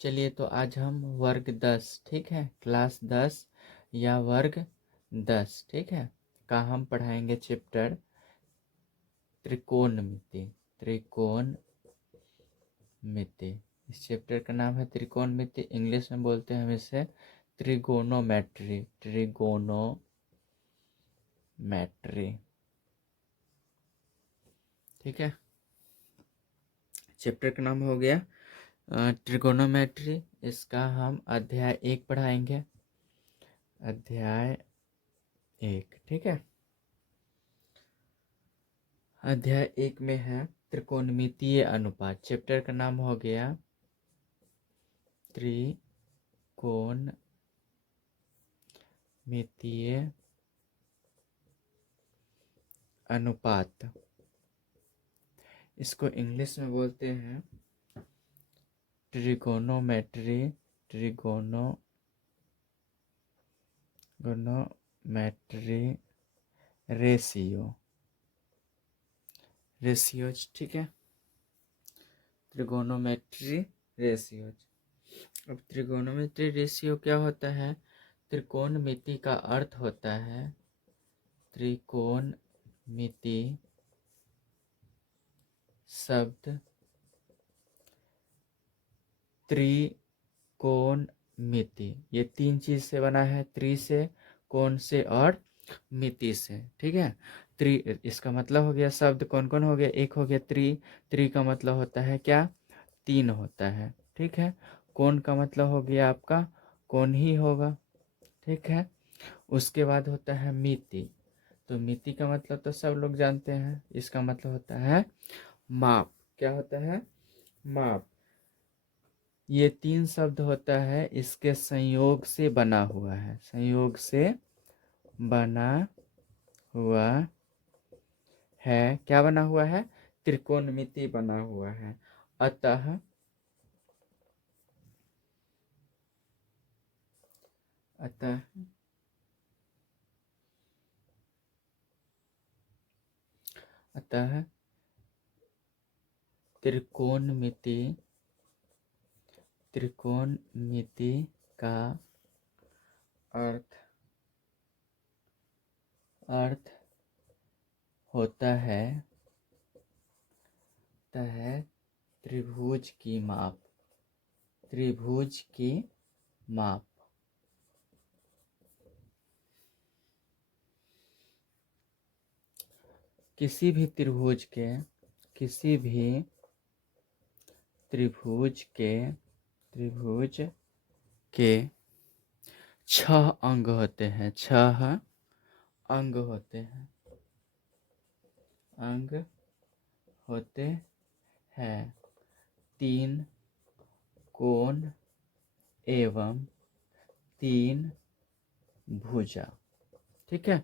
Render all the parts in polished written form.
चलिए तो आज हम वर्ग 10, ठीक है, क्लास 10 या वर्ग 10, ठीक है, का हम पढ़ाएंगे चैप्टर त्रिकोणमिति। त्रिकोणमिति इस चैप्टर का नाम है त्रिकोणमिति। इंग्लिश में बोलते हैं हम इसे ट्रिगोनोमेट्री। ठीक है, चैप्टर का नाम हो गया ट्रिगोनोमेट्री। इसका हम अध्याय 1 पढ़ाएंगे, अध्याय 1, ठीक है। अध्याय 1 में है त्रिकोणमितीय अनुपात। चैप्टर का नाम हो गया त्रिकोणमितीय अनुपात। इसको इंग्लिश में बोलते हैं ट्रिगोनोमेट्री। ट्रिगोनोमेट्री रेशियोज, ठीक है, त्रिकोणोमेट्री रेशियोज। अब त्रिकोणोमेट्री रेशियो क्या होता है? त्रिकोणमिति का अर्थ होता है त्रिकोणमिति शब्द त्रिकोणमिति, ये 3 चीज से बना है, त्रि से, कोण से और मिति से, ठीक है। त्रि इसका मतलब हो गया, शब्द कौन कौन हो गया? एक हो गया त्रि का मतलब होता है क्या? 3 होता है, ठीक है। कोण का मतलब हो गया आपका कोण ही होगा, ठीक है। उसके बाद होता है मिति। तो मिति का मतलब तो सब लोग जानते हैं, इसका मतलब होता है माप। क्या होता है? माप। ये 3 शब्द होता है, इसके संयोग से बना हुआ है, संयोग से बना हुआ है। क्या बना हुआ है? त्रिकोणमिति बना हुआ है। अतः त्रिकोणमिति का अर्थ होता है त्रिभुज की माप। त्रिभुज की माप। किसी भी त्रिभुज के 6 अंग होते हैं। 6 अंग होते हैं। 3 कोण एवं 3 भुजा, ठीक है।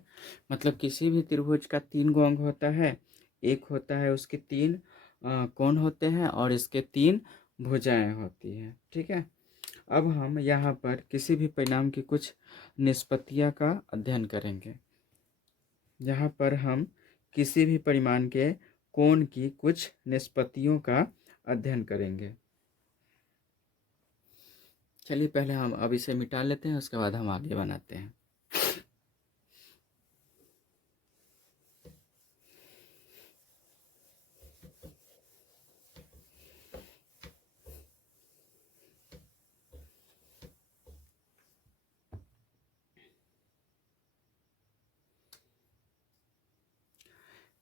मतलब किसी भी त्रिभुज का 3 गो अंग होता है। एक होता है उसके 3 कोण होते हैं और इसके 3 भुजाएं होती हैं, ठीक है। अब हम यहाँ पर किसी भी परिणाम की कुछ निष्पत्तियाँ का अध्ययन करेंगे। यहाँ पर हम किसी भी परिमाण के कोण की कुछ निष्पत्तियों का अध्ययन करेंगे। चलिए पहले हम अब इसे मिटा लेते हैं, उसके बाद हम आगे बनाते हैं।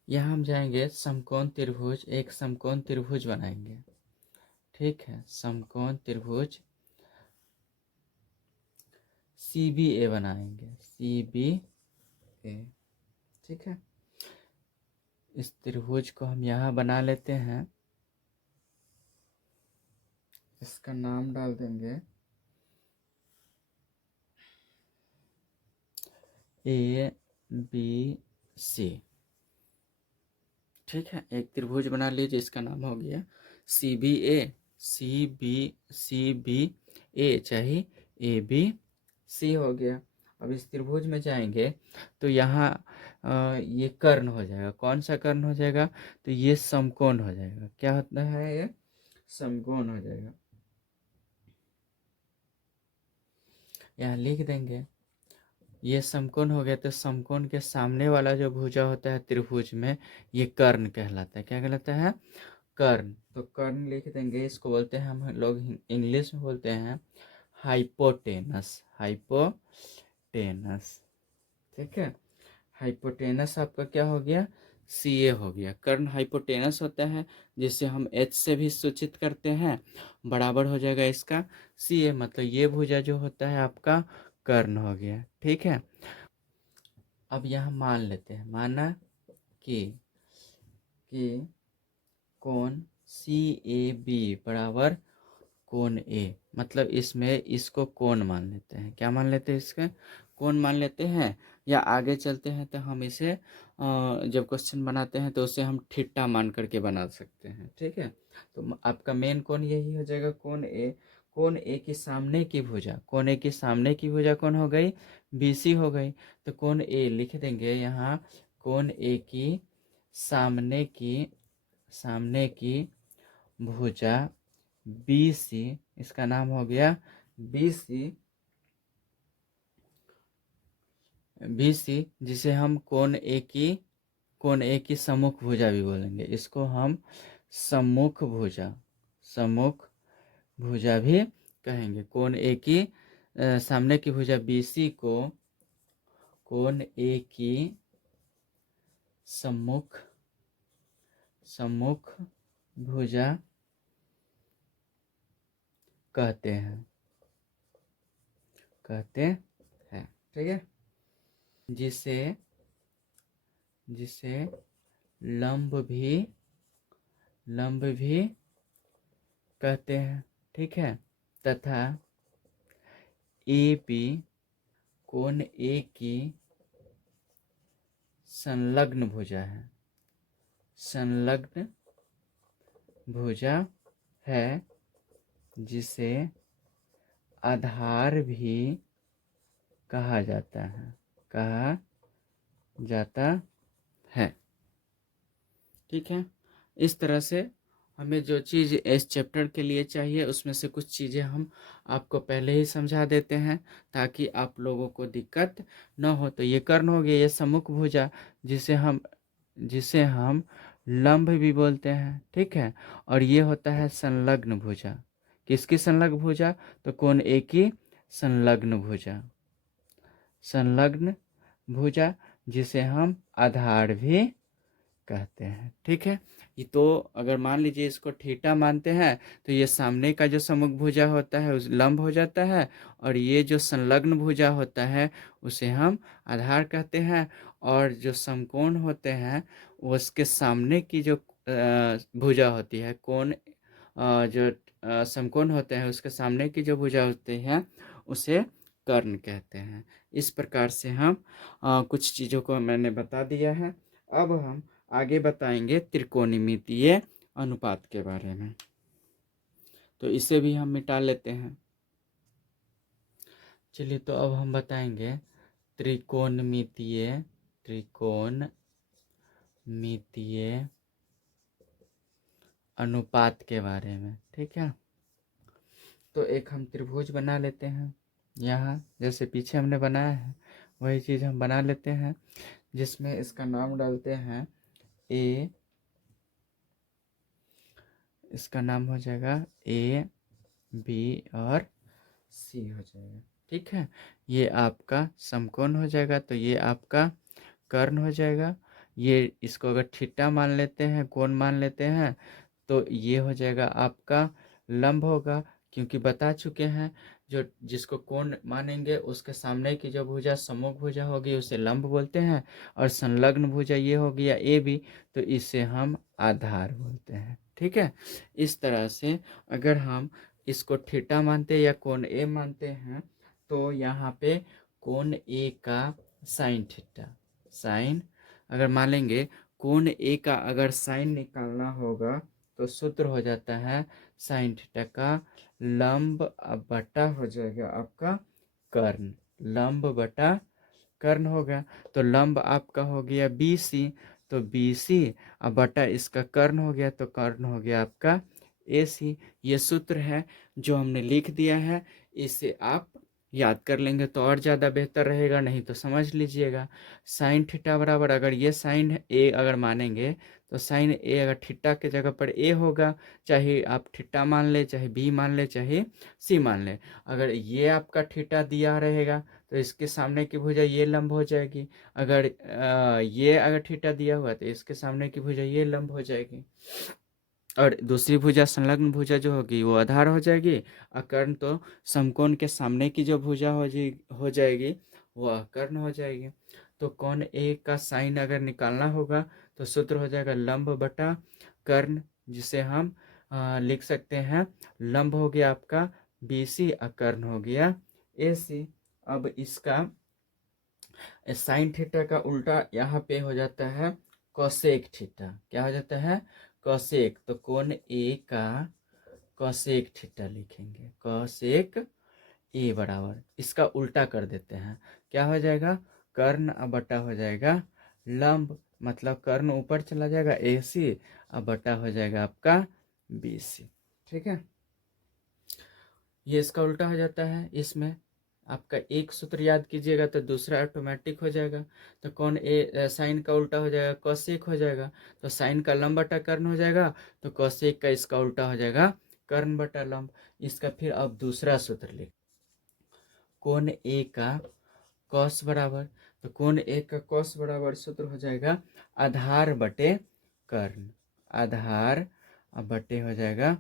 यहाँ हम जाएंगे समकोण त्रिभुज। एक समकोण त्रिभुज बनाएंगे, ठीक है। समकोण त्रिभुज CBA बनाएंगे, CBA, ठीक है। इस त्रिभुज को हम यहाँ बना लेते हैं। इसका नाम डाल देंगे ABC, ठीक है। एक त्रिभुज बना लीजिए, इसका नाम हो गया CBA। CBA चाहे ABC हो गया। अब इस त्रिभुज में जाएंगे तो यहाँ ये कर्ण हो जाएगा। कौन सा कर्ण हो जाएगा? तो ये समकोण हो जाएगा। क्या होता है? ये समकोण हो जाएगा। यहाँ लिख देंगे। ये समकोण हो गया, तो समकोण के सामने वाला जो भुजा होता है त्रिभुज में, ये कर्ण कहलाता है। क्या कहलाता है? कर्ण। तो कर्ण लिख देंगे। इसको बोलते हैं हम लोग इंग्लिश में बोलते हैं हाइपोटेनस। हाइपोटेनस, ठीक है। हाइपोटेनस आपका क्या हो गया? सी ए हो गया। कर्ण हाइपोटेनस होता है, जिसे हम एच से भी सूचित करते हैं, बराबर हो जाएगा इसका सी ए। मतलब ये भुजा जो होता है आपका कर्ण हो गया, ठीक है। अब यहाँ मान लेते हैं, माना कि कोण सी ए बी बराबर कोण ए। मतलब इसमें इसको कोण मान लेते हैं। क्या मान लेते हैं? इसका कोण मान लेते हैं। या आगे चलते हैं तो हम इसे जब क्वेश्चन बनाते हैं तो उसे हम थीटा मान करके बना सकते हैं, ठीक है। तो आपका मेन कोण यही हो जाएगा, कोण ए। कोण ए के सामने की भुजा, कोण ए के सामने की भुजा कौन हो गई? बीसी हो गई। तो कोण ए लिख देंगे यहाँ, कोण ए की सामने की भुजा बी सी, इसका नाम हो गया बी सी, जिसे हम कोण ए की सम्मुख भुजा भी बोलेंगे। इसको हम सम्मुख भुजा भी कहेंगे। कोण ए की सामने की भुजा बी सी को कोण ए की सम्मुख भुजा कहते हैं, ठीक है। जिसे लंब भी कहते हैं, ठीक है। तथा ए पी कोण ए की संलग्न भुजा है, जिसे आधार भी कहा जाता है, ठीक है। इस तरह से हमें जो चीज़ इस चैप्टर के लिए चाहिए उसमें से कुछ चीज़ें हम आपको पहले ही समझा देते हैं, ताकि आप लोगों को दिक्कत न हो। तो ये कर्ण हो गया, ये सम्मुख भुजा, जिसे हम लंब भी बोलते हैं, ठीक है। और ये होता है संलग्न भुजा। किसकी संलग्न भुजा? तो कोण ए की संलग्न भुजा, जिसे हम आधार भी कहते हैं, ठीक है। ये तो अगर मान लीजिए इसको थीटा मानते हैं, तो ये सामने का जो सम्मुख भुजा होता है उस लंब हो जाता है, और ये जो संलग्न भुजा होता है उसे हम आधार कहते हैं। और जो समकोण होते हैं उसके सामने की जो भुजा होती है, कोण जो समकोण होते हैं उसके सामने की जो भुजा होती है उसे कर्ण कहते हैं। इस प्रकार से हम कुछ चीज़ों को मैंने बता दिया है। अब हम आगे बताएंगे त्रिकोणमितीय अनुपात के बारे में। तो इसे भी हम मिटा लेते हैं। चलिए, तो अब हम बताएंगे त्रिकोणमितीय अनुपात के बारे में, ठीक है। तो एक हम त्रिभुज बना लेते हैं। यहाँ जैसे पीछे हमने बनाया है वही चीज़ हम बना लेते हैं, जिसमें इसका नाम डालते हैं ए। इसका नाम हो जाएगा ए, बी और सी हो जाएगा, ठीक है। ये आपका समकोण हो जाएगा, तो ये आपका कर्ण हो जाएगा। ये इसको अगर थीटा मान लेते हैं, कोण मान लेते हैं, तो ये हो जाएगा आपका लंब होगा, क्योंकि बता चुके हैं जो जिसको कोण मानेंगे उसके सामने की जो भुजा सम्मुख भुजा होगी उसे लंब बोलते हैं, और संलग्न भुजा ये हो गया ए बी, तो इसे हम आधार बोलते हैं, ठीक है। इस तरह से अगर हम इसको थीटा मानते हैं या कोण ए मानते हैं, तो यहाँ पे कोण ए का साइन थीटा, अगर मान लेंगे कोण ए का अगर साइन निकालना होगा तो सूत्र हो जाता है साइन थीटा का लंब बटा हो जाएगा आपका कर्ण, लंब बटा कर्ण होगा। तो लंब आपका हो गया बी सी, तो बी सी अब बटा इसका कर्ण हो गया, तो कर्ण हो गया आपका ए सी। ये सूत्र है जो हमने लिख दिया है, इसे आप याद कर लेंगे तो और ज़्यादा बेहतर रहेगा, नहीं तो समझ लीजिएगा। साइन थीटा बराबर, अगर ये साइन ए अगर मानेंगे तो साइन ए अगर थीटा के जगह पर ए होगा, चाहे आप थीटा मान ले, चाहे बी मान ले, चाहे सी मान ले। अगर ये आपका थीटा दिया रहेगा तो इसके सामने की भुजा ये लंब हो जाएगी। अगर ये अगर थीटा दिया हुआ तो इसके सामने की भुजा ये लंब हो जाएगी। और दूसरी भुजा संलग्न भुजा जो होगी वो आधार हो जाएगी। अकर्ण तो समकोण के सामने की जो भुजा हो जाएगी वो अकर्ण हो जाएगी। तो कोण ए का साइन अगर निकालना होगा तो सूत्र हो जाएगा लंब बटा कर्ण, जिसे हम लिख सकते हैं लंब हो गया आपका BC, अकर्ण हो गया AC। अब इसका साइन थीटा का उल्टा यहाँ पे हो जाता है कोसेक थीटा। क्या हो जाता है? कोसेक। तो कोण ए का कोसेक थीटा लिखेंगे। कोसेक ए बराबर इसका उल्टा कर देते हैं, क्या हो जाएगा? कर्ण अब बटा हो जाएगा लंब, मतलब कर्ण ऊपर चला जाएगा AC, अब बटा हो जाएगा आपका BC। ठीक है, ये इसका उल्टा हो जाता है। इसमें आपका एक सूत्र याद कीजिएगा तो दूसरा ऑटोमेटिक हो जाएगा। तो कौन ए साइन का उल्टा हो जाएगा? कोसेक हो जाएगा। तो साइन का लंब बटा कर्ण हो जाएगा, तो कोसेक का इसका उल्टा हो जाएगा कर्ण बटा लंब। इसका फिर अब दूसरा सूत्र लिख, कोण ए का कॉस बराबर, तो कोण ए का कॉस बराबर सूत्र हो जाएगा आधार बटे कर्ण। आधार बटे हो जाएगा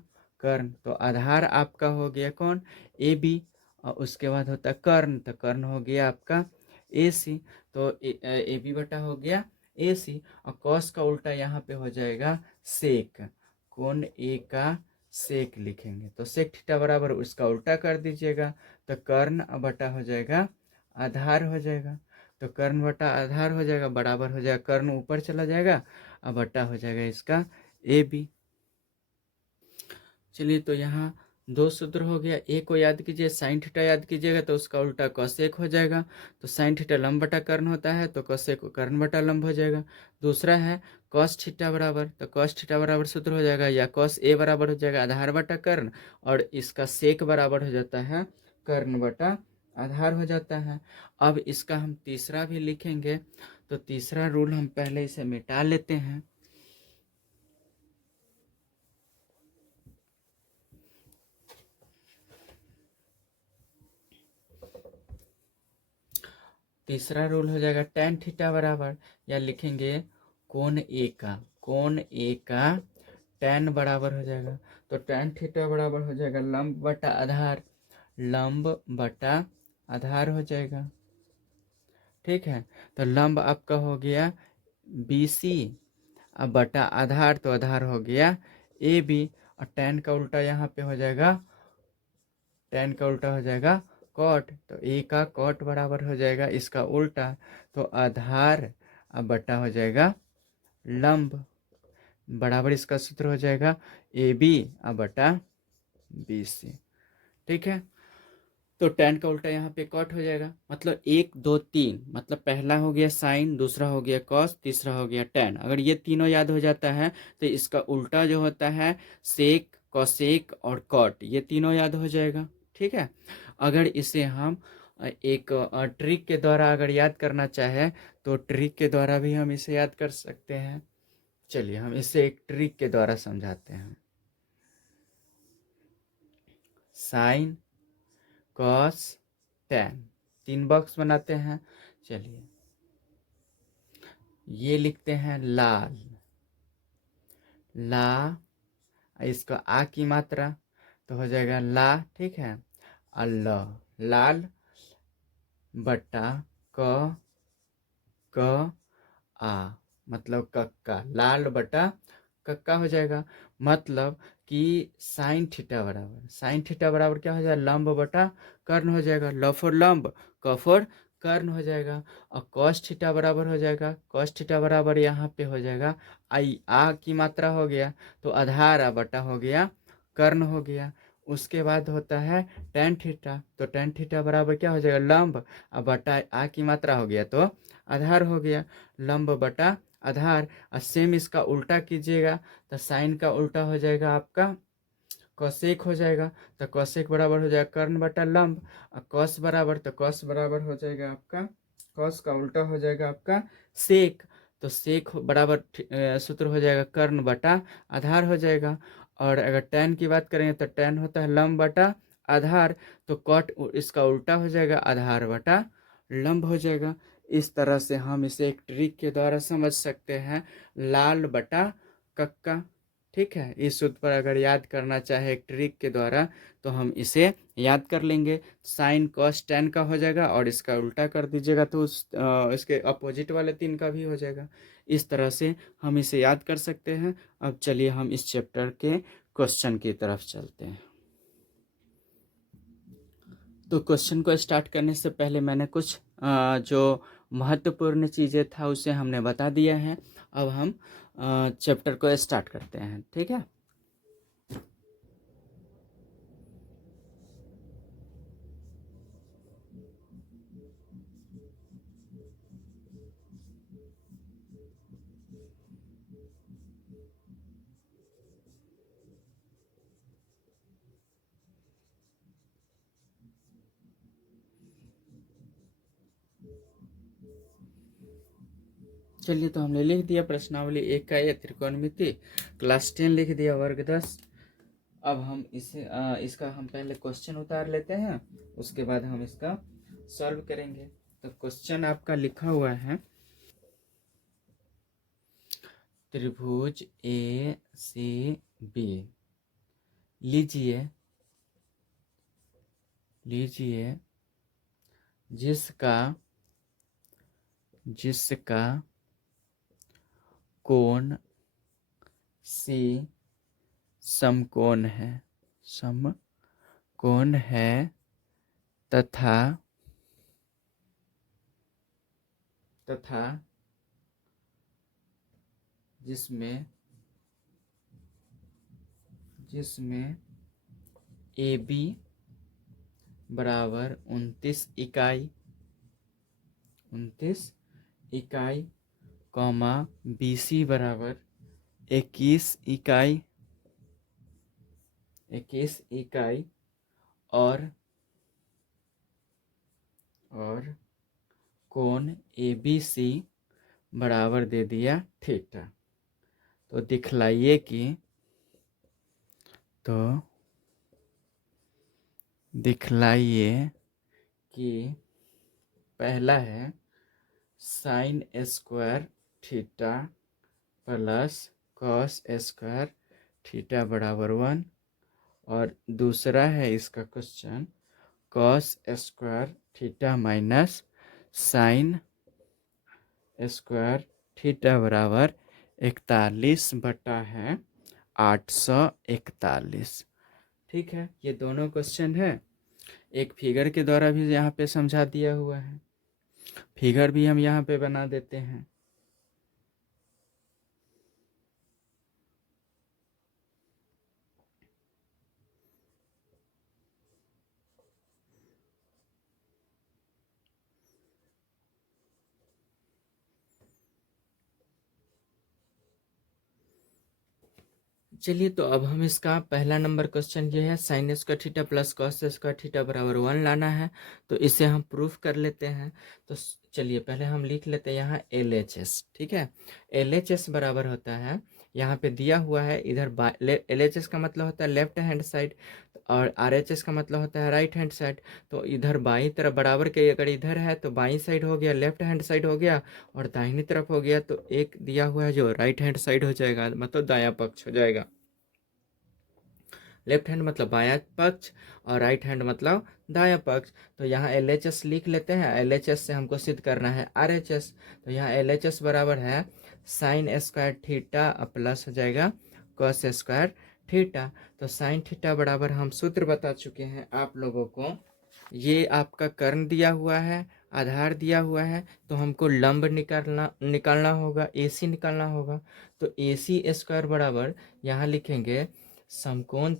कर्ण। तो आधार आपका हो गया कौन? AB, और उसके बाद होता है कर्ण, तो कर्ण हो गया आपका AC। तो AB बटा हो गया AC, और कॉस का उल्टा यहाँ पे हो जाएगा सेक। कोण ए का सेक लिखेंगे, तो सेक थीटा बराबर उसका उल्टा कर दीजिएगा, तो कर्ण बटा हो जाएगा आधार हो जाएगा। तो कर्ण बटा आधार हो जाएगा, बराबर हो जाएगा कर्ण ऊपर चला जाएगा, अब बटा हो जाएगा इसका AB। चलिए, तो यहाँ दो सूत्र हो गया। ए को याद कीजिए, साइन थीटा याद कीजिएगा तो उसका उल्टा कोसेक हो जाएगा। तो साइन थीटा लंब बटा कर्ण होता है, तो कोसेक कर्ण बटा लंब हो जाएगा। दूसरा है कॉस थीटा बराबर, तो कॉस थीटा बराबर सूत्र हो जाएगा, या कॉस ए बराबर हो जाएगा आधार बटा कर्ण, और इसका सेक बराबर हो जाता है कर्ण बटा आधार हो जाता है। अब इसका हम तीसरा भी लिखेंगे, तो तीसरा रूल हम पहले इसे मिटा लेते हैं। तीसरा रूल हो जाएगा tan थीटा बराबर, या लिखेंगे कोण ए का, कोण ए का tan बराबर हो जाएगा। तो tan थीटा बराबर हो जाएगा लंब बटा आधार, लंब बटा आधार हो जाएगा। ठीक है, तो लंब आपका हो गया BC, अब बटा आधार, तो आधार हो गया AB, और tan का उल्टा यहाँ पे हो जाएगा, tan का उल्टा हो जाएगा कॉट, तो ए का कॉट बराबर हो जाएगा इसका उल्टा, तो आधार अब बटा हो जाएगा लंब, बराबर इसका सूत्र हो जाएगा AB अब बटा BC। ठीक है, तो tan का उल्टा यहाँ पे कॉट हो जाएगा, मतलब 1 2 3, मतलब पहला हो गया साइन, दूसरा हो गया कॉस, तीसरा हो गया tan। अगर ये तीनों याद हो जाता है तो इसका उल्टा जो होता है सेक, कॉसेक और कॉट, ये तीनों याद हो जाएगा। ठीक है, अगर इसे हम एक ट्रिक के द्वारा अगर याद करना चाहे तो ट्रिक के द्वारा भी हम इसे याद कर सकते हैं। चलिए, हम इसे एक ट्रिक के द्वारा समझाते हैं। साइन, कॉस, tan, 3 बॉक्स बनाते हैं। चलिए, ये लिखते हैं लाल, ला, इसका आ की मात्रा तो हो जाएगा ला। ठीक है, अल्लाह, लाल बटा क आ, मतलब कक्का, लाल बटा कक्का हो जाएगा। मतलब कि साइन थीटा बराबर, साइन थीटा बराबर क्या हो जाएगा? लंब बटा कर्ण हो जाएगा, ल फॉर लंब, क फॉर कर्ण हो जाएगा। और कॉस थीटा बराबर हो जाएगा, कॉस थीटा बराबर यहाँ पे हो जाएगा आई, आ की मात्रा हो गया, तो आधार आ बटा हो गया कर्ण हो गया। उसके बाद होता है tan थीटा, तो tan थीटा बराबर क्या हो जाएगा? लंब, अब बटा आ की मात्रा हो गया तो आधार हो गया, लंब बटा आधार। और सेम इसका उल्टा कीजिएगा तो साइन का उल्टा हो जाएगा आपका कोसेक हो जाएगा, तो कोसेक बराबर हो जाएगा कर्ण बटा लंब, और कॉस बराबर, तो कॉस बराबर हो जाएगा आपका, कॉस का उल्टा हो जाएगा आपका सेक, तो सेक बराबर सूत्र हो जाएगा कर्ण बटा आधार हो जाएगा। और अगर टैन की बात करेंगे तो टैन होता है लंब बटा आधार, तो कॉट इसका उल्टा हो जाएगा आधार बटा लंब हो जाएगा। इस तरह से हम इसे एक ट्रिक के द्वारा समझ सकते हैं, लाल बटा कक्का। ठीक है, इस सूत्र पर अगर याद करना चाहे एक ट्रिक के द्वारा तो हम इसे याद कर लेंगे। साइन कॉस टेन का हो जाएगा और इसका उल्टा कर दीजिएगा तो इसके अपोजिट वाले तीन का भी हो जाएगा। इस तरह से हम इसे याद कर सकते हैं। अब चलिए हम इस चैप्टर के क्वेश्चन की तरफ चलते हैं। तो क्वेश्चन को स्टार्ट करने से पहले मैंने कुछ जो महत्वपूर्ण चीज़ें था उसे हमने बता दिया है। अब हम चैप्टर को स्टार्ट करते हैं। ठीक है, चलिए तो हमने लिख दिया प्रश्नावली 1 का ये त्रिकोणमिति, क्लास 10 लिख दिया, वर्ग 10। अब हम इसे इसका हम पहले क्वेश्चन उतार लेते हैं, उसके बाद हम इसका सॉल्व करेंगे। तो क्वेश्चन आपका लिखा हुआ है, त्रिभुज ए सी बी लीजिए लीजिए जिसका जिसका कोण सी समकोण है तथा तथा जिसमें ए बी बराबर 29 इकाई कॉमा बी सी बराबर 21 इकाई और कोण ए बी सी बराबर दे दिया थीटा। तो दिखलाइए कि पहला है sine square theta plus cos square theta बराबर 1, और दूसरा है इसका question cos square theta minus sine square theta बराबर 41/841। ठीक है, ये दोनों क्वेश्चन है, एक फिगर के द्वारा भी यहाँ पे समझा दिया हुआ है, फिगर भी हम यहाँ पे बना देते हैं। चलिए तो अब हम इसका पहला नंबर क्वेश्चन ये है, sine square theta plus cos square theta बराबर 1 लाना है। तो इसे हम प्रूफ कर लेते हैं। तो चलिए पहले हम लिख लेते हैं यहाँ LHS। ठीक है, LHS बराबर होता है, यहाँ पे दिया हुआ है इधर LHS का मतलब होता है लेफ्ट हैंड साइड, और RHS का मतलब होता है राइट हैंड साइड। तो इधर बाई तरफ बराबर के अगर इधर है तो बाई साइड हो गया, लेफ्ट हैंड साइड हो गया, और दाहिनी तरफ हो गया तो एक दिया हुआ है जो राइट हैंड साइड हो जाएगा, मतलब दायां पक्ष हो जाएगा। लेफ्ट हैंड मतलब बायां पक्ष और राइट हैंड मतलब दायां पक्ष। तो यहाँ LHS लिख लेते हैं, LHS से हमको सिद्ध करना है RHS। तो यहाँ LHS बराबर है साइन स्क्वायर थीटा प्लस हो जाएगा कॉस स्क्वायर थीटा। तो साइन थीटा बराबर हम सूत्र बता चुके हैं आप लोगों को, ये आपका कर्ण दिया हुआ है, आधार दिया हुआ है, तो हमको लंब निकालना होगा, AC निकालना होगा। तो AC स्क्वायर बराबर यहाँ लिखेंगे समकोण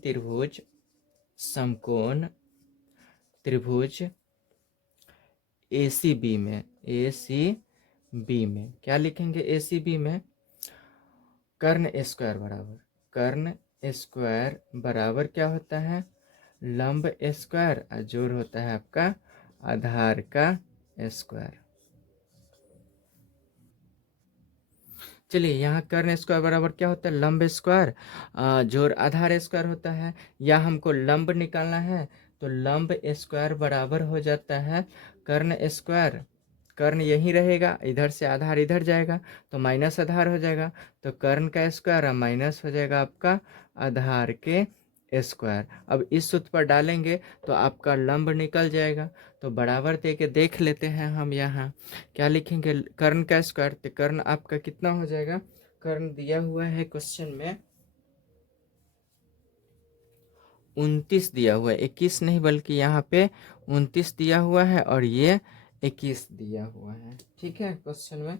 त्रिभुज ACB में क्या लिखेंगे, ACB में कर्ण स्क्वायर बराबर कर्ण स्क्वायर बराबर क्या होता है, लंब स्क्वायर, और जोड़ होता है आपका आधार का स्क्वायर। चलिए यहाँ कर्ण स्क्वायर बराबर क्या होता है, लंब स्क्वायर जोड़ आधार स्क्वायर होता है। या हमको लंब निकालना है तो लंब स्क्वायर बराबर हो जाता है कर्ण स्क्वायर। कर्ण यहीं रहेगा, इधर से आधार इधर जाएगा तो माइनस आधार हो जाएगा, तो कर्ण का स्क्वायर और माइनस हो जाएगा आपका आधार के स्क्वायर। अब इस सूत्र पर डालेंगे तो आपका लंब निकल जाएगा। तो बराबर दे के देख लेते हैं हम यहाँ क्या लिखेंगे, कर्ण का स्क्वायर, तो कर्ण आपका कितना हो जाएगा, कर्ण दिया हुआ है क्वेश्चन में 29 दिया हुआ है, 21 नहीं बल्कि यहाँ पे 29 दिया हुआ है और ये 21 दिया हुआ है। ठीक है, क्वेश्चन में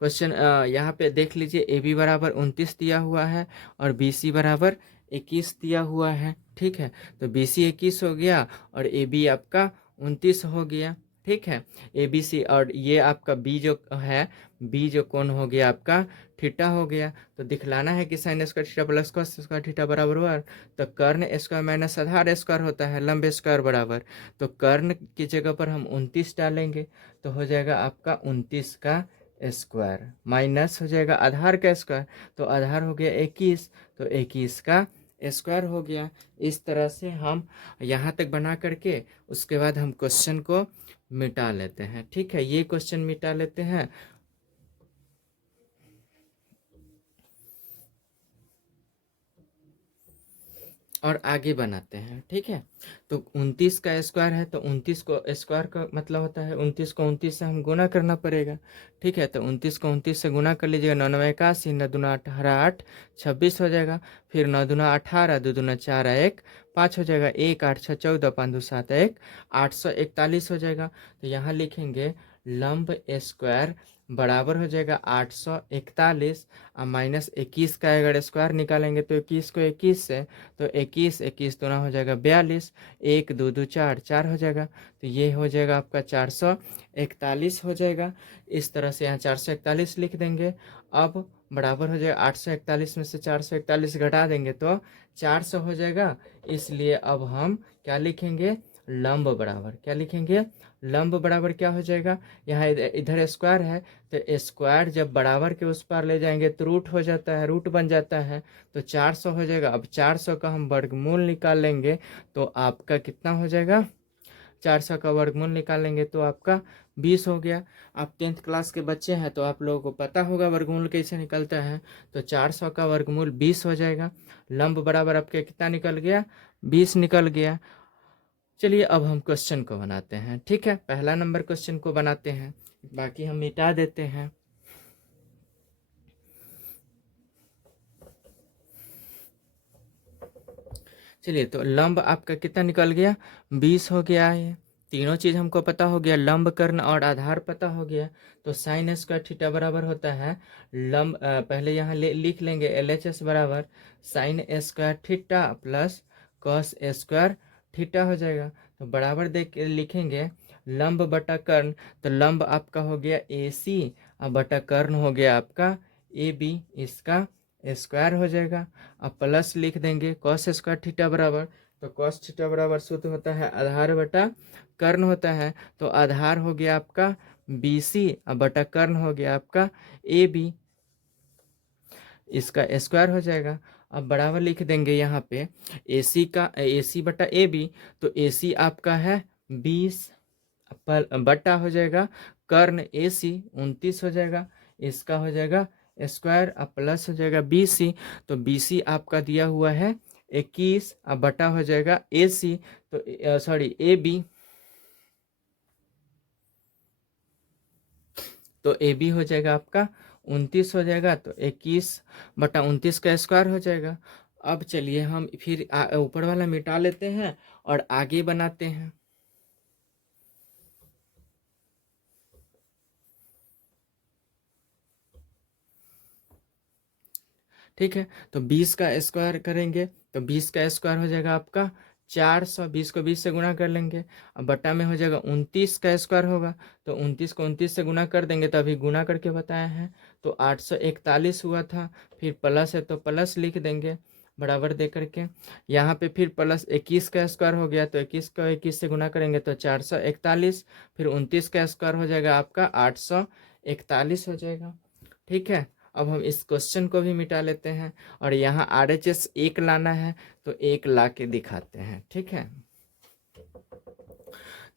क्वेश्चन यहाँ पे देख लीजिए, ए बी बराबर 29 दिया हुआ है और बी सी बराबर 21 दिया हुआ है। ठीक है, तो बी सी 21 हो गया और ए बी आपका 29 हो गया। ठीक है, ए बी सी, और ये आपका बी जो है, बी जो कोण हो गया आपका थीटा हो गया। तो दिखलाना है कि sine square theta plus cos square theta बराबर हुआ, तो कर्ण स्क्वायर माइनस आधार स्क्वायर होता है लंब स्क्वायर बराबर, तो कर्ण की जगह पर हम 29 डालेंगे तो हो जाएगा आपका 29 का स्क्वायर, माइनस हो जाएगा आधार का स्क्वायर, तो आधार हो गया 21, तो 21 का स्क्वायर हो गया। इस तरह से हम यहाँ तक बना करके उसके बाद हम क्वेश्चन को मिटा लेते हैं। ठीक है, ये क्वेश्चन मिटा लेते हैं और आगे बनाते हैं। ठीक है, तो 29 का स्क्वायर है तो 29 को स्क्वायर का मतलब होता है 29 को 29 से हम गुना करना पड़ेगा। ठीक है, तो 29 को 29 से गुना कर लीजिएगा, 9 9 81, 9 दूना 18 8 26 हो जाएगा। फिर 9 दूना 18, 2 दूना 4 1 5 हो जाएगा, 1 8 6 14 5 2 7 1 841 हो जाएगा। तो यहाँ लिखेंगे लंब स्क्वायर बराबर हो जाएगा 841 और माइनस 21 का अगर स्क्वायर निकालेंगे तो 21 को 21 से, तो 21 21 दूना हो जाएगा 42, 1 2 2 4 4 हो जाएगा, तो ये हो जाएगा आपका 441 हो जाएगा। इस तरह से यहाँ 441 लिख देंगे। अब बराबर हो जाएगा 841 में से 441 घटा देंगे तो 400 हो जाएगा। इसलिए अब हम क्या लिखेंगे, लंब बराबर क्या लिखेंगे, लंब बराबर क्या हो जाएगा, यहाँ इधर स्क्वायर है तो स्क्वायर जब बराबर के उस पार ले जाएंगे तो रूट हो जाता है, रूट बन जाता है, तो 400 हो जाएगा। अब 400 का हम वर्गमूल निकाल लेंगे तो आपका कितना हो जाएगा, 400 का वर्गमूल निकालेंगे तो आपका 20 हो गया। आप 10th क्लास के बच्चे हैं तो आप लोगों को पता होगा वर्गमूल कैसे निकलता है, तो 400 का वर्गमूल 20 हो जाएगा। लंब बराबर आपके कितना निकल गया, 20 निकल गया। चलिए अब हम क्वेश्चन को बनाते हैं। ठीक है, पहला नंबर क्वेश्चन को बनाते हैं, बाकी हम मिटा देते हैं। चलिए, तो लंब आपका कितना निकल गया, 20 हो गया है। तीनों चीज़ हमको पता हो गया, लंब कर्ण और आधार पता हो गया। तो साइन स्क्वायर थीटा बराबर होता है लंब, पहले यहाँ लिख लेंगे LHS बराबर sine square theta plus cos square theta हो जाएगा। तो बराबर देख के लिखेंगे लंब बटा कर्ण, तो लंब आपका हो गया AC और बटा कर्ण हो गया आपका AB, इसका स्क्वायर हो जाएगा। अब प्लस लिख देंगे कॉस स्क्वायर थीटा बराबर, तो कॉस थीटा बराबर सूत्र होता है आधार बटा कर्ण होता है, तो आधार हो गया आपका BC और बटा कर्ण हो गया आपका AB, इसका स्क्वायर हो जाएगा। अब बराबर लिख देंगे यहाँ पे AC का AC बटा AB, तो AC आपका है 20 बटा हो जाएगा कर्ण AC 29 हो जाएगा, इसका हो जाएगा स्क्वायर, अब प्लस हो जाएगा BC, तो BC आपका दिया हुआ है 21, अब बटा हो जाएगा AC, तो सॉरी AB, तो AB हो जाएगा आपका 29 हो जाएगा, तो 21 बटा 29 का स्क्वायर हो जाएगा। अब चलिए हम फिर ऊपर वाला मिटा लेते हैं और आगे बनाते हैं। ठीक है, तो 20 का स्क्वायर करेंगे तो 20 का स्क्वायर हो जाएगा आपका 400, 20 को 20 से गुना कर लेंगे, अब बटा में हो जाएगा 29 का स्क्वायर होगा, तो 29 को 29 से गुना कर देंगे, तो अभी गुना करके बताया है, तो 841 हुआ था, फिर प्लस है तो प्लस लिख देंगे बराबर दे करके। यहाँ पे फिर प्लस 21 का स्क्वायर हो गया, तो 21 को 21 से गुना करेंगे तो 441, फिर 29 का स्क्वायर हो जाएगा आपका 841 हो जाएगा। ठीक है, अब हम इस क्वेश्चन को भी मिटा लेते हैं और यहाँ RHS 1 लाना है, तो 1 ला के दिखाते हैं। ठीक है,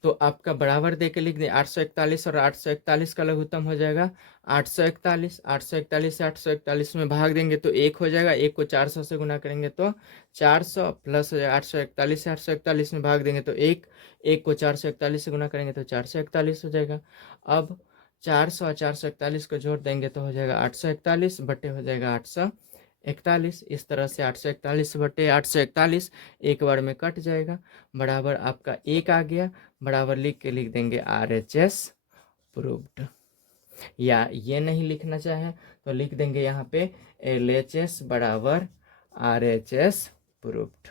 तो आपका बराबर दे के लिख दें 841 और 841 का लघुत्तम हो जाएगा 841। 841 से 841 में भाग देंगे तो 1 हो जाएगा, 1 को 400 से गुना करेंगे तो 400 प्लस हो जाएगा 841 से 841 में भाग देंगे तो 1, 1 को 441 से गुना करेंगे तो 441 हो जाएगा। अब 400 और 441 को जोड़ देंगे तो हो जाएगा 841 बटे हो जाएगा 841। इस तरह से 841 बटे 841 एक बार में कट जाएगा, बराबर आपका 1 आ गया, बराबर लिख के लिख देंगे RHS प्रूव्ड। या ये नहीं लिखना चाहे तो लिख देंगे यहाँ पे LHS बराबर RHS प्रूव्ड।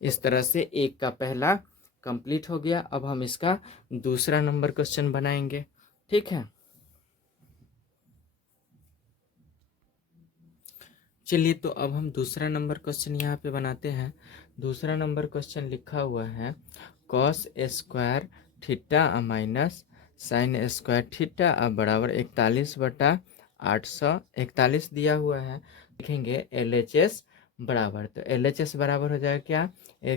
इस तरह से एक का पहला कंप्लीट हो गया। अब हम इसका दूसरा नंबर क्वेश्चन बनाएंगे। ठीक है, चलिए तो अब हम दूसरा नंबर क्वेश्चन यहाँ पे बनाते हैं। दूसरा नंबर क्वेश्चन लिखा हुआ है cos square theta minus sine square theta बराबर 41/841 दिया हुआ है। लिखेंगे LHS बराबर, तो LHS बराबर हो जाएगा क्या,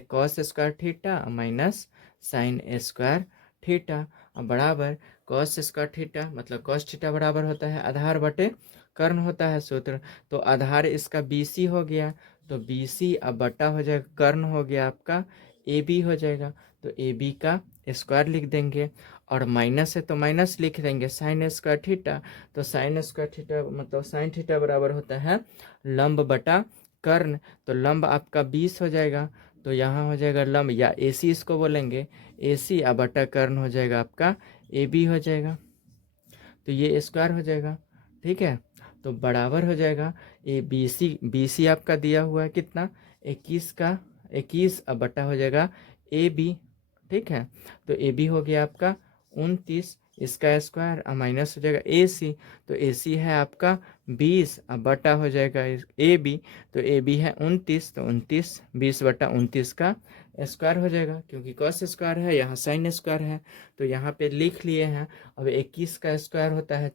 cos square theta minus sine square theta बराबर cos स्क्वायर थीटा मतलब cos थीटा बराबर होता है आधार बटे कर्ण होता है सूत्र। तो आधार इसका BC हो गया, तो BC अब बटा हो जाएगा कर्ण हो गया आपका AB हो जाएगा, तो AB का स्क्वायर लिख देंगे और माइनस है तो माइनस लिख देंगे साइन स्क्वायर थीटा, तो साइन स्क्वायर थीटा मतलब साइन थीटा बराबर होता है लंब बटा कर्ण, तो लंब आपका 20 हो जाएगा, तो यहाँ हो जाएगा लंब या AC इसको बोलेंगे, AC अब बटा कर्ण हो जाएगा आपका AB हो जाएगा, तो ये स्क्वायर हो जाएगा। ठीक है, तो बराबर हो जाएगा ये BC आपका दिया हुआ है कितना 21 का 21 अब बटा हो जाएगा AB। ठीक है, तो AB हो गया आपका 29, इसका स्क्वायर माइनस हो जाएगा AC, तो AC है आपका 20 अब बटा हो जाएगा AB, तो AB है 29, तो 29 20/29 का स्क्वायर हो जाएगा, क्योंकि कॉस स्क्वायर है यहाँ साइन स्क्वायर है, तो यहाँ पे लिख लिए हैं। अब 21 का स्क्वायर होता है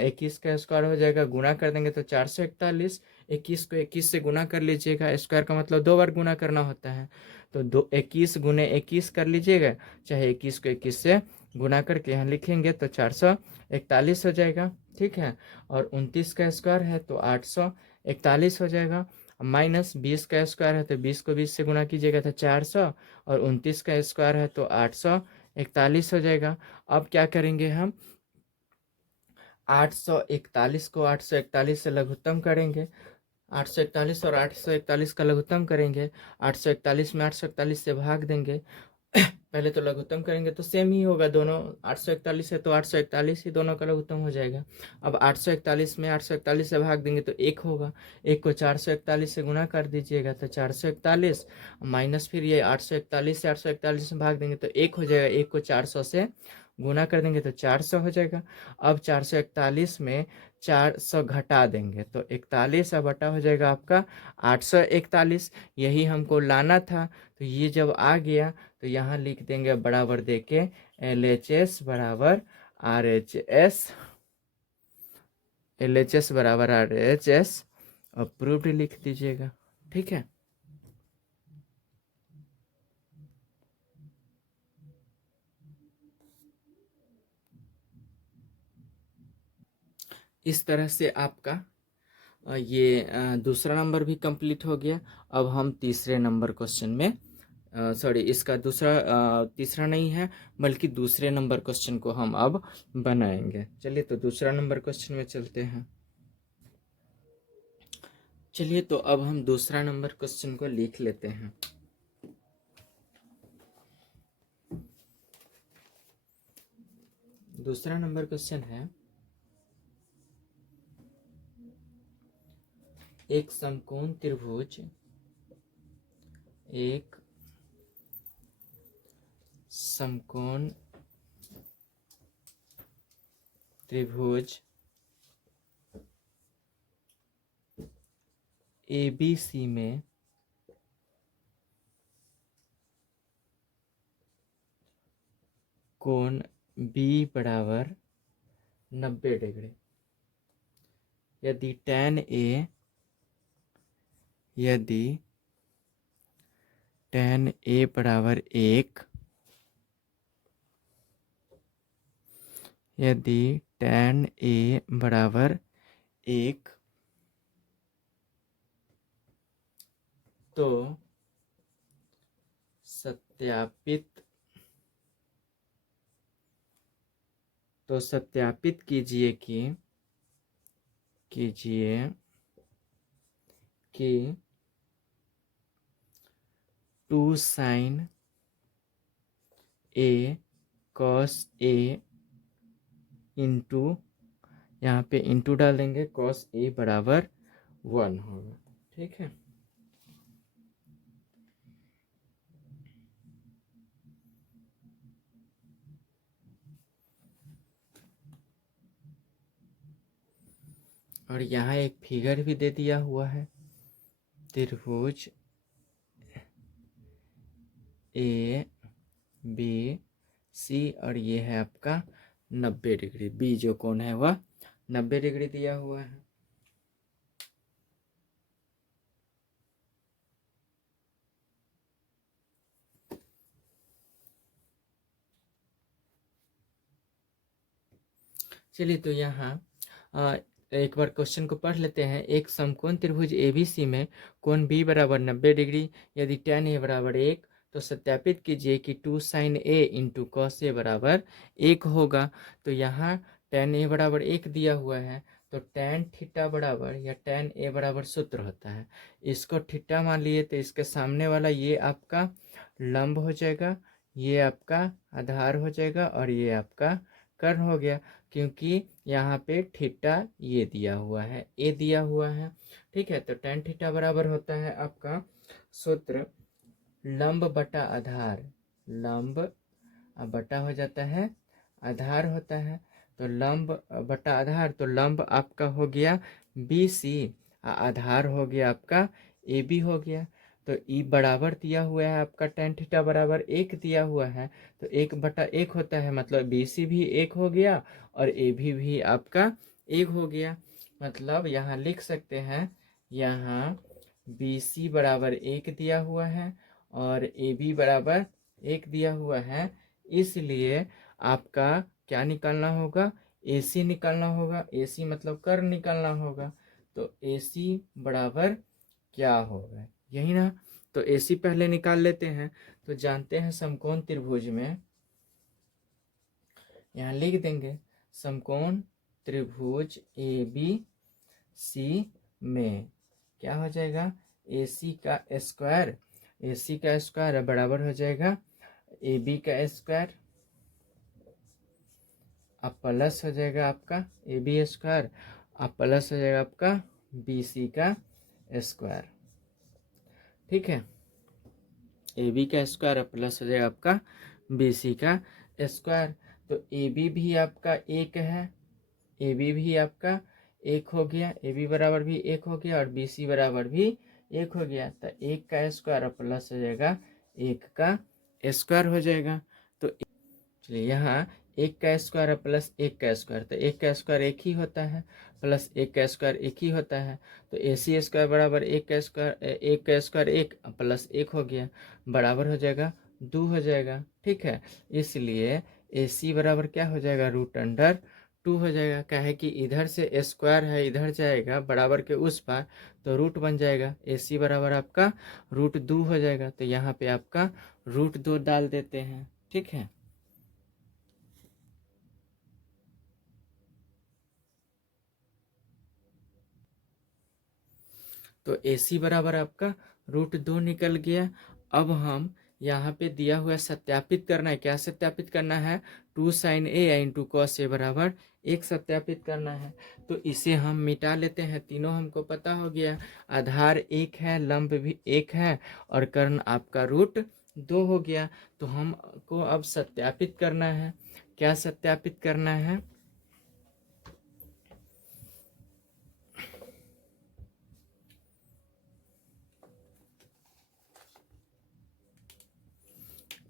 21 का स्क्वायर हो जाएगा, गुना कर देंगे तो 441, 21 को 21 से गुना कर लीजिएगा, स्क्वायर का मतलब 2 बार गुना करना होता है, तो 21 गुने 21 कर लीजिएगा, चाहे 21 को 21 से गुना करके यहाँ लिखेंगे तो 441 हो जाएगा। ठीक है, और 29 का स्क्वायर है तो 841 हो जाएगा, माइनस 20 का स्क्वायर है तो 20 को 20 से गुना कीजिएगा तो 400, और 29 का स्क्वायर है तो 841 हो जाएगा। अब क्या करेंगे हम 841 को 841 से लघुत्तम करेंगे, 841 और 841 का लघुत्तम करेंगे, 841 में 841 से भाग देंगे पहले तो लघुत्तम करेंगे तो सेम ही होगा दोनों, 841 है तो 841 ही दोनों का लघुत्तम हो जाएगा। अब 841 में 841 से भाग देंगे तो 1 होगा, 1 को 441 से गुना कर दीजिएगा तो 441, माइनस फिर ये 841 से 841 में भाग देंगे तो 1 हो जाएगा, 1 को 400 से गुना कर देंगे तो 400 हो जाएगा। अब 441 में 400 घटा देंगे तो 41 बटा हो जाएगा आपका 841, यही हमको लाना था। तो ये जब आ गया तो यहाँ लिख देंगे बराबर दे के LHS बराबर RHS, LHS बराबर RHS अप्रूव्ड लिख दीजिएगा। ठीक है, इस तरह से आपका ये दूसरा नंबर भी कंप्लीट हो गया। अब हम तीसरे नंबर क्वेश्चन में सॉरी इसका दूसरा तीसरा नहीं है बल्कि दूसरे नंबर क्वेश्चन को हम अब बनाएंगे। चलिए तो दूसरा नंबर क्वेश्चन में चलते हैं। चलिए तो अब हम दूसरा नंबर क्वेश्चन को लिख लेते हैं। दूसरा नंबर क्वेश्चन है एक समकोण त्रिभुज एक समकोण त्रिभुज ABC में कोण B बराबर 90 डिग्री। यदि tan A बराबर 1, यदि tan A बराबर 1, तो सत्यापित कीजिए कि 2 sin A cos A into, यहाँ पे इंटू डाल देंगे, cos A बराबर 1 होगा। ठीक है, और यहाँ एक फिगर भी दे दिया हुआ है, त्रिभुज A B C, और ये है आपका 90 डिग्री। B जो कोण है वह 90 डिग्री दिया हुआ है। चलिए, तो यहाँ एक बार क्वेश्चन को पढ़ लेते हैं। एक समकोण त्रिभुज ABC में कोण B बराबर 90 डिग्री, यदि tan A बराबर 1, तो सत्यापित कीजिए कि 2 sin A into cos A बराबर 1 होगा। तो यहाँ tan A बराबर 1 दिया हुआ है, तो tan थीटा बराबर या tan A बराबर सूत्र होता है, इसको थीटा मान लिए, तो इसके सामने वाला ये आपका लंब हो जाएगा, ये आपका आधार हो जाएगा, और ये आपका कर्ण हो गया, क्योंकि यहाँ पे थीटा ये दिया हुआ है, ए दिया हुआ है। ठीक है, तो tan थीटा बराबर होता है आपका सूत्र लंब बटा आधार, लंब बटा हो जाता है आधार होता है, तो लंब बटा आधार, तो लंब आपका हो गया BC, आधार हो गया आपका AB हो गया। तो E बराबर दिया हुआ है आपका tan थीटा बराबर 1 दिया हुआ है, तो 1/1 होता है, मतलब BC भी 1 हो गया और AB भी आपका 1 हो गया। मतलब यहाँ लिख सकते हैं, यहाँ BC बराबर 1 दिया हुआ है और AB बराबर 1 दिया हुआ है, इसलिए आपका क्या निकालना होगा, AC निकालना होगा। AC मतलब कर्ण निकालना होगा, तो AC बराबर क्या होगा, यही ना। तो AC पहले निकाल लेते हैं। तो जानते हैं समकोण त्रिभुज में, यहाँ लिख देंगे समकोण त्रिभुज ABC में क्या हो जाएगा, AC का स्क्वायर, AC का स्क्वायर बराबर हो जाएगा AB का स्क्वायर, अब प्लस हो जाएगा आपका AB स्क्वायर, अब प्लस हो जाएगा आपका BC का स्क्वायर। ठीक है, AB का स्क्वायर प्लस हो जाएगा आपका BC का स्क्वायर। तो AB भी आपका 1 है, AB भी आपका 1 हो गया, AB बराबर भी 1 हो गया और BC बराबर भी 1 हो गया। तो 1 का स्क्वायर प्लस हो जाएगा 1 का स्क्वायर हो जाएगा। तो चलिए, यहाँ 1 का स्क्वायर प्लस 1 का स्क्वायर, तो 1 का स्क्वायर 1 ही होता है, प्लस 1 का स्क्वायर 1 ही होता है। तो AC स्क्वायर बराबर 1 का स्क्वायर, 1 का स्क्वायर 1 प्लस 1 हो गया, बराबर हो जाएगा 2 हो जाएगा। ठीक है, इसलिए AC बराबर क्या हो जाएगा, √2 हो जाएगा। क्या है कि इधर से स्क्वायर है, इधर जाएगा बराबर के उस पार, तो रूट बन जाएगा, AC बराबर आपका √2 हो जाएगा। तो यहाँ पे आपका √2 डाल देते हैं। ठीक है, तो AC बराबर आपका √2 निकल गया। अब हम यहाँ पे दिया हुआ सत्यापित करना है, क्या सत्यापित करना है, 2 sin A into cos A बराबर 1 सत्यापित करना है। तो इसे हम मिटा लेते हैं, तीनों हमको पता हो गया, आधार 1 है, लंब भी 1 है और कर्ण आपका √2 हो गया। तो हमको अब सत्यापित करना है, क्या सत्यापित करना है,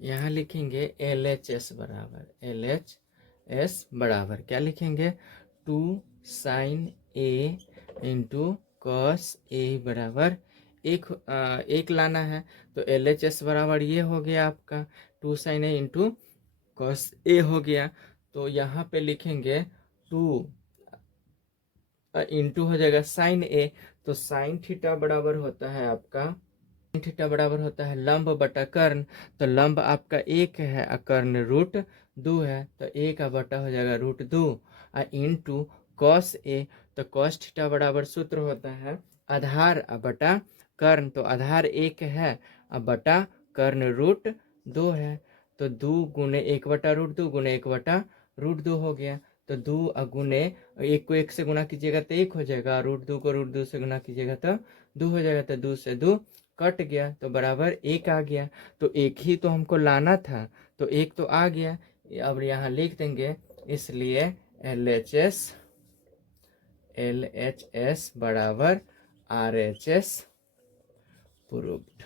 यहाँ लिखेंगे एल एच एस बराबर, एल एच एस बराबर क्या लिखेंगे, 2 sin A into cos A बराबर एक लाना है, तो एल एच एस बराबर ये हो गया आपका 2 sin A into cos A हो गया। तो यहाँ पे लिखेंगे 2 इंटू हो जाएगा साइन ए, तो साइन थीटा बराबर होता है आपका, थीटा बराबर होता है लंब बटा कर्ण, तो लंब आपका 1 है और कर्ण √2 है, तो ए का बटा हो जाएगा √2 और इंटू कॉस ए, तो कॉस थीटा बराबर सूत्र होता है आधार बटा कर्ण, तो आधार 1 है और बटा कर्ण √2 है, तो 2 गुने 1 बटा √2 गुने 1 बटा √2 हो गया, तो 2 गुने 1 को 1 से गुना कीजिएगा तो 1 हो जाएगा, √2 को √2 से गुना कीजिएगा तो 2 हो जाएगा, तो 2 से 2 कट गया तो बराबर 1 आ गया। तो एक ही तो हमको लाना था, तो 1 तो आ गया, अब यहाँ लिख देंगे, इसलिए एल एच एस बराबर RHS प्रूव्ड।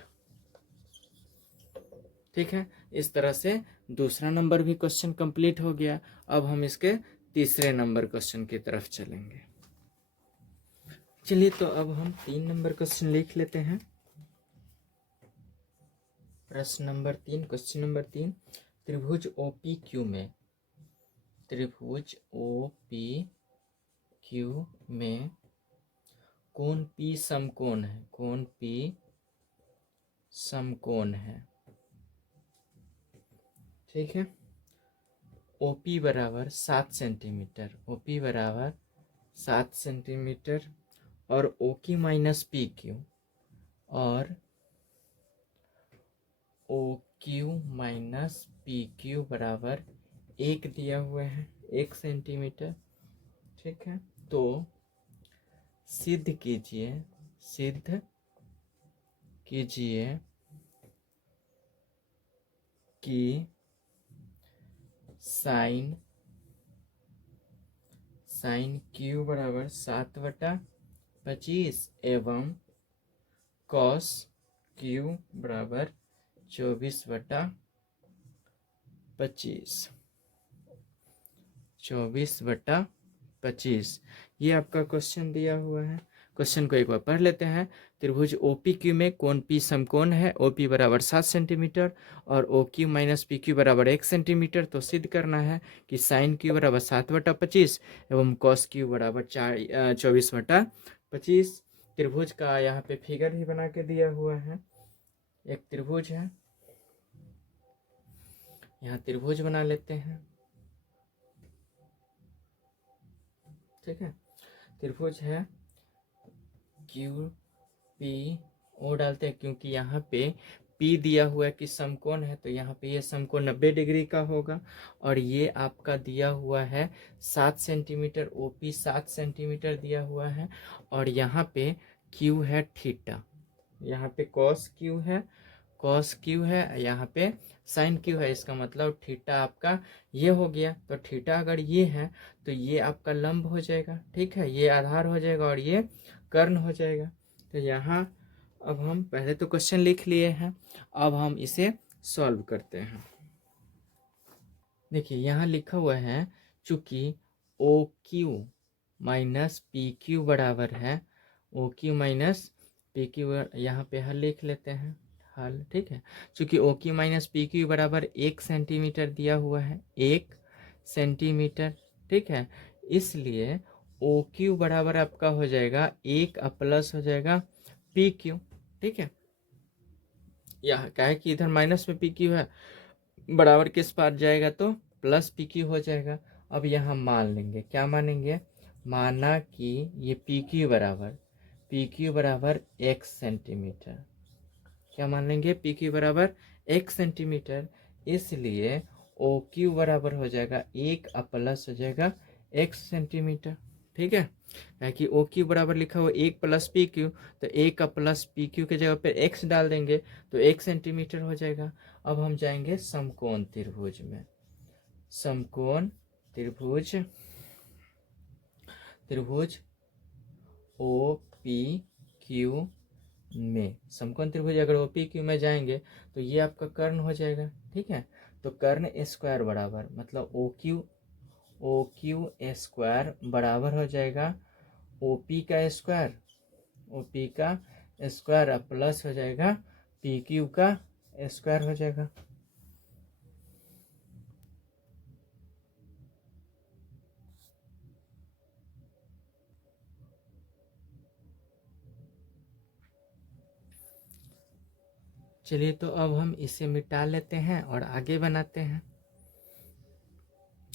ठीक है, इस तरह से दूसरा नंबर भी क्वेश्चन कंप्लीट हो गया। अब हम इसके तीसरे नंबर क्वेश्चन की तरफ चलेंगे। चलिए, तो अब हम 3 नंबर क्वेश्चन लिख लेते हैं। प्रश्न नंबर 3, क्वेश्चन नंबर 3, त्रिभुज OPQ में, त्रिभुज OPQ में कोण P समकोण है, कोण P समकोण है। ठीक है, OP बराबर 7 सेंटीमीटर, OP बराबर 7 सेंटीमीटर और OQ माइनस PQ, और OQ माइनस PQ बराबर 1 दिया हुआ है, 1 सेंटीमीटर। ठीक है, तो सिद्ध कीजिए कि साइन Q बराबर 7/25 एवं कॉस Q बराबर 24/25 ये आपका क्वेश्चन दिया हुआ है। क्वेश्चन को एक बार पढ़ लेते हैं। त्रिभुज OPQ में कोण P समकोण है, OP बराबर 7 सेंटीमीटर और OQ माइनस PQ बराबर 1 सेंटीमीटर। तो सिद्ध करना है कि साइन Q बराबर 7/25 एवं कॉस Q बराबर 24/25। त्रिभुज का यहाँ पे फिगर भी बना के दिया हुआ है। एक त्रिभुज है, यहाँ त्रिभुज बना लेते हैं। ठीक है, त्रिभुज है QPO डालते हैं, क्योंकि यहाँ पे P दिया हुआ है कि समकोण है, तो यहाँ पे ये समकोण 90 डिग्री का होगा, और ये आपका दिया हुआ है 7 सेंटीमीटर, OP 7 सेंटीमीटर दिया हुआ है, और यहाँ पे Q है थीटा, यहाँ पे cos Q है, यहाँ पे साइन Q है। इसका मतलब थीटा आपका ये हो गया, तो थीटा अगर ये है तो ये आपका लंब हो जाएगा। ठीक है, ये आधार हो जाएगा और ये कर्ण हो जाएगा। तो यहाँ अब हम पहले तो क्वेश्चन लिख लिए हैं, अब हम इसे सॉल्व करते हैं। देखिए, यहाँ लिखा हुआ है, चूंकि OQ माइनस PQ बराबर है, OQ माइनस PQ, यहाँ पे हल लिख लेते हैं, हल। ठीक है, चूंकि OQ माइनस PQ बराबर 1 सेंटीमीटर दिया हुआ है, 1 सेंटीमीटर। ठीक है, इसलिए OQ बराबर आपका हो जाएगा 1 प्लस हो जाएगा PQ। ठीक है, यहाँ क्या है कि इधर माइनस में PQ है, बराबर किस पार जाएगा तो प्लस PQ हो जाएगा। अब यहाँ मान लेंगे, क्या मानेंगे, माना कि ये PQ बराबर 1 सेंटीमीटर, क्या मान लेंगे, PQ बराबर 1 सेंटीमीटर, इसलिए OQ बराबर हो जाएगा 1 प्लस हो जाएगा 1 सेंटीमीटर। ठीक है, कि OQ बराबर लिखा हुआ 1 प्लस PQ, तो 1 प्लस PQ के जगह पे x डाल देंगे तो 1 सेंटीमीटर हो जाएगा। अब हम जाएंगे समकोण त्रिभुज में, समकोण त्रिभुज OPQ में। समकोण त्रिभुज अगर ओ पी क्यू में जाएंगे तो ये आपका कर्ण हो जाएगा। ठीक है, तो कर्ण स्क्वायर बराबर मतलब ओ क्यू स्क्वायर बराबर हो जाएगा ओ पी का स्क्वायर, ओ पी का स्क्वायर अब प्लस हो जाएगा पी क्यू का स्क्वायर हो जाएगा। चलिए, तो अब हम इसे मिटा लेते हैं और आगे बनाते हैं,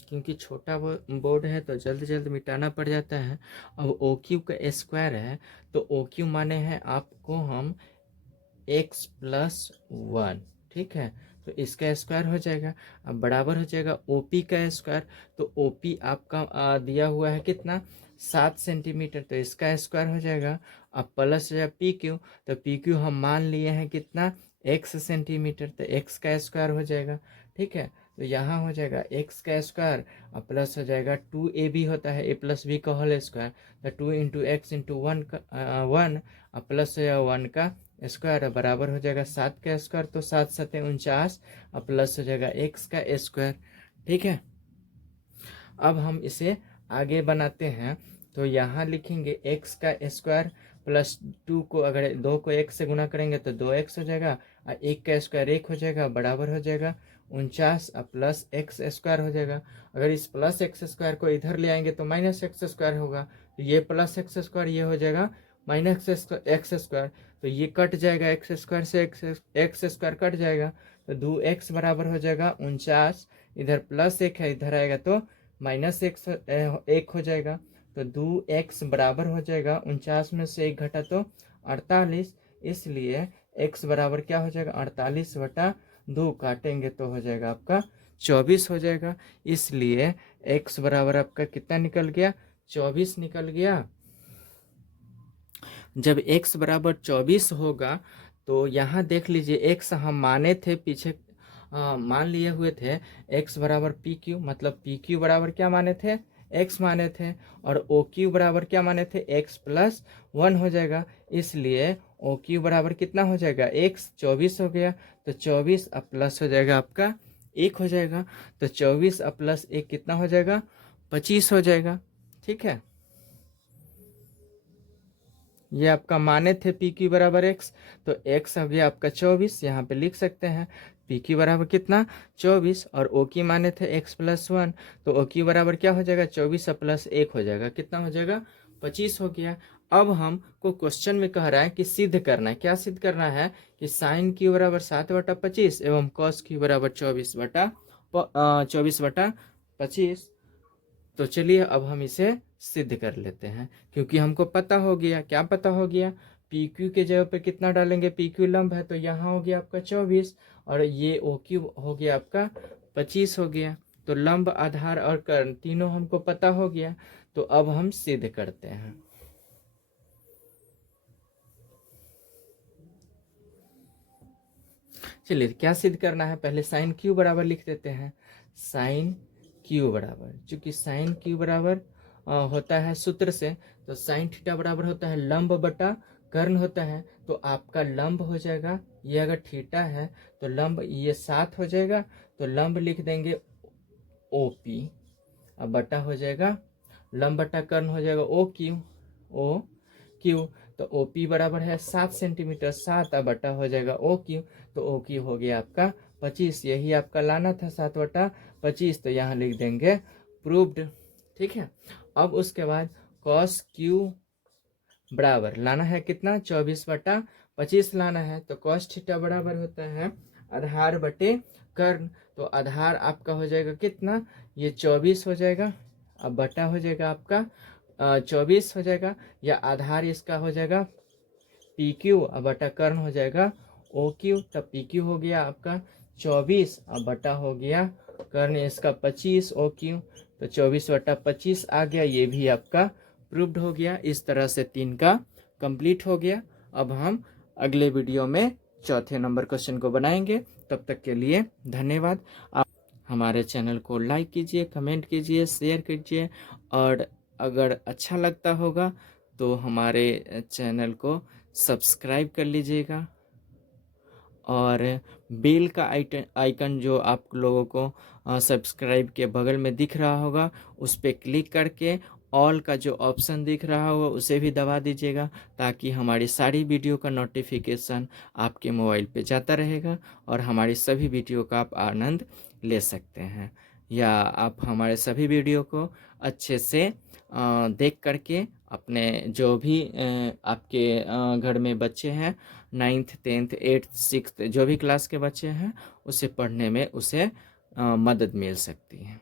क्योंकि छोटा बोर्ड है तो जल्द जल्द मिटाना पड़ जाता है। अब ओ क्यू का स्क्वायर है तो ओ क्यू माने हैं आपको हम x प्लस 1। ठीक है, तो इसका स्क्वायर हो जाएगा। अब बराबर हो जाएगा OP का स्क्वायर, तो OP आपका दिया हुआ है कितना 7 सेंटीमीटर, तो इसका स्क्वायर हो जाएगा। अब प्लस हो जाएगा PQ, तो PQ हम मान लिए हैं कितना x सेंटीमीटर, तो x का स्क्वायर हो जाएगा। ठीक है, तो यहाँ हो जाएगा x का स्क्वायर और प्लस हो जाएगा 2AB होता है a प्लस बी का होल स्क्वायर, तो 2 इंटू एक्स इंटू 1 और प्लस हो जाएगा 1 का स्क्वायर बराबर हो जाएगा 7 का स्क्वायर, तो 7 सत्ते 49 और प्लस हो जाएगा x का स्क्वायर। ठीक है, अब हम इसे आगे बनाते हैं, तो यहाँ लिखेंगे x का स्क्वायर प्लस 2 को अगर 2 को 1 से गुना करेंगे तो 2x हो जाएगा और 1 का स्क्वायर 1 हो जाएगा बराबर हो जाएगा 49 और प्लस एक्स स्क्वायर हो जाएगा। अगर इस प्लस एक्स स्क्वायर को इधर ले आएंगे तो माइनस एक्स स्क्वायर होगा, तो ये प्लस एक्स स्क्वायर ये हो जाएगा माइनस एक्स स्क्वायर, तो ये कट जाएगा एक्स स्क्वायर से एक्स स्क्वायर कट जाएगा, तो 2x बराबर हो जाएगा 49, इधर प्लस 1 है इधर आएगा तो माइनस एक्स 1 हो जाएगा, तो 2x बराबर हो जाएगा 49 में से 1 घटा तो 48, इसलिए x बराबर क्या हो जाएगा 48/2, काटेंगे तो हो जाएगा आपका 24 हो जाएगा। इसलिए x बराबर आपका कितना निकल गया 24 निकल गया। जब x बराबर 24 होगा तो यहाँ देख लीजिए x हम माने थे पीछे मान लिए हुए थे x बराबर पी क्यू, मतलब पी क्यू बराबर क्या माने थे x माने थे, और ओ क्यू बराबर क्या माने थे x प्लस 1 हो जाएगा, इसलिए ओ क्यू बराबर कितना हो जाएगा x 24 हो गया, तो 24 अब प्लस हो जाएगा आपका 1 हो जाएगा, तो 24 अब प्लस 1 कितना हो जाएगा 25 हो जाएगा। ठीक है, ये आपका माने थे पी क्यू बराबर एक्स, तो एक्स हो गया आपका 24, यहाँ पे लिख सकते हैं पी क्यू बराबर कितना 24, और ओ की माने थे एक्स प्लस 1, तो ओ क्यू बराबर क्या हो जाएगा 24 प्लस 1 हो जाएगा, कितना हो जाएगा 25 हो गया। अब हमको क्वेश्चन में कह रहा है कि सिद्ध करना है, क्या सिद्ध करना है कि साइन क्यू बराबर 7/25 एवं कॉस क्यू बराबर 24/25। तो चलिए अब हम इसे सिद्ध कर लेते हैं, क्योंकि हमको पता हो गया, क्या पता हो गया पी क्यू के जगह पे कितना डालेंगे, पी क्यू लंब है तो यहाँ हो गया आपका 24 और ये ओ क्यू हो गया आपका 25 हो गया, तो लंब आधार और कर्ण तीनों हमको पता हो गया। तो अब हम सिद्ध करते हैं। चलिए क्या सिद्ध करना है, पहले साइन क्यू बराबर लिख देते हैं। साइन क्यू बराबर, चूंकि साइन क्यू बराबर होता है सूत्र से, तो साइन थीटा बराबर होता है लंब बटा कर्ण होता है, तो आपका लंब हो जाएगा, ये अगर थीटा है तो लंब ये 7 हो जाएगा, तो लंब लिख देंगे ओ पी, अब बटा हो जाएगा लंब बटा कर्ण हो जाएगा ओ क्यू, तो ओ पी बराबर है 7 सेंटीमीटर, 7 बटा हो जाएगा ओ क्यू, तो ओ क्यू हो गया आपका 25, यही आपका लाना था 7/25, तो यहाँ लिख देंगे प्रूव्ड। ठीक है, अब उसके बाद कॉस क्यू बराबर लाना है कितना 24/25 लाना है, तो कॉस थीटा बराबर होता है आधार बटे कर्ण, तो आधार आपका हो जाएगा कितना ये 24 हो जाएगा, अब बटा हो जाएगा आपका 24 हो जाएगा, या आधार इसका हो जाएगा पी क्यू अब बटा कर्ण हो जाएगा ओ क्यू, तब पी क्यू हो गया आपका 24 अब बटा हो गया कर्ण इसका 25 ओ क्यू, तो 24/25 आ गया, ये भी आपका प्रूव्ड हो गया। इस तरह से 3 का कंप्लीट हो गया। अब हम अगले वीडियो में चौथे नंबर क्वेश्चन को बनाएंगे, तब तक के लिए धन्यवाद। आप हमारे चैनल को लाइक कीजिए, कमेंट कीजिए, शेयर कीजिए, और अगर अच्छा लगता होगा तो हमारे चैनल को सब्सक्राइब कर लीजिएगा और बेल का आइकन जो आप लोगों को सब्सक्राइब के बगल में दिख रहा होगा उस पर क्लिक करके ऑल का जो ऑप्शन दिख रहा होगा उसे भी दबा दीजिएगा, ताकि हमारी सारी वीडियो का नोटिफिकेशन आपके मोबाइल पे जाता रहेगा और हमारी सभी वीडियो का आप आनंद ले सकते हैं, या आप हमारे सभी वीडियो को अच्छे से देख करके अपने जो भी आपके घर में बच्चे हैं, 9th 10th 8th 6th जो भी क्लास के बच्चे हैं, उसे पढ़ने में उसे मदद मिल सकती है।